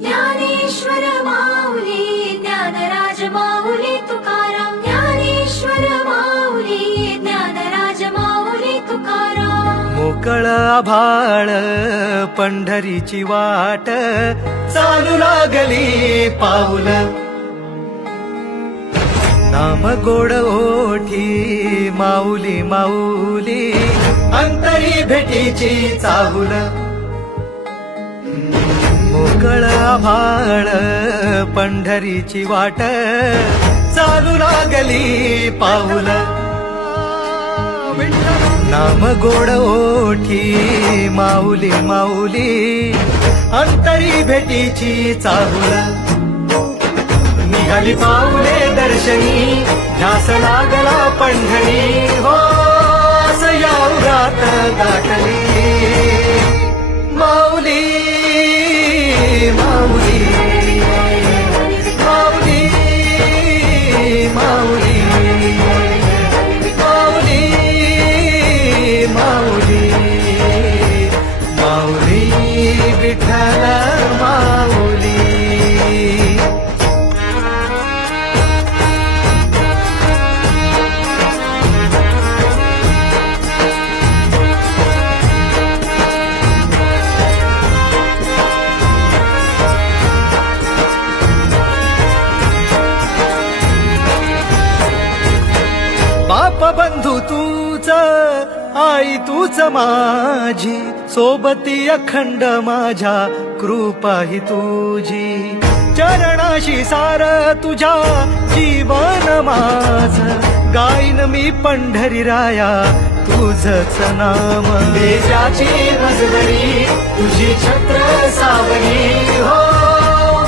ज्ञानेश्वर माऊली ज्ञानराज माऊली तुकाराम ज्ञानेश्वर माऊली ज्ञानराज माऊली तुकाराम मोकळ आभाळ पंढरीची वाट चालू लागली पाऊल नाम गोड ओठी माऊली माऊली अंतरी भेटीची चाहुल मोकळ आभाळ पंढरीची वाट चालू लागली पाऊल नाम गोड ओठी माऊली माऊली अंतरी भेटीची चाहुल निघाली पाऊले दर्शनी ध्यास लागला पंढरी हो या उरात दाटली माऊली माऊली माऊली माऊली माऊली माऊली माऊली विठ्ठल माऊली बाप बंधू तूच आई तूच माझी सोबती अखंड माझ्या कृपा ही तुझी चरणाशी सार तुझ्या जीवन माझ गाईन मी पंढरी राया तुझच नाम देशाची नजरी तुझी छत्र सावली हो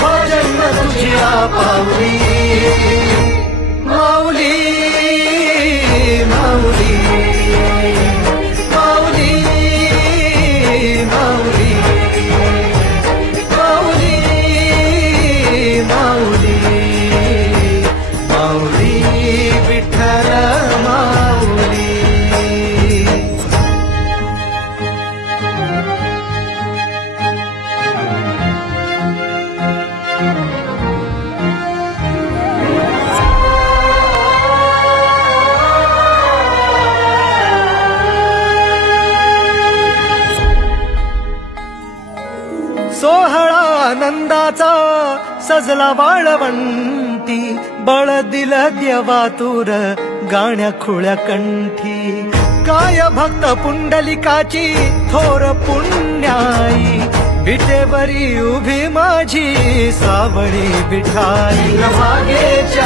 भजन तुझ्या पावली माऊली माऊली माऊली माऊली माऊली माऊली माऊली विठ्ठल माऊली सोहळा आनंदाचा सजला वाळवंटी बळ दिल देवातुर गाण्या खुळ्या कंठी काय भक्त पुंडलिकाची थोर पुण्याई विटेवरी उभी माझी सावळी विठाई भागेच्या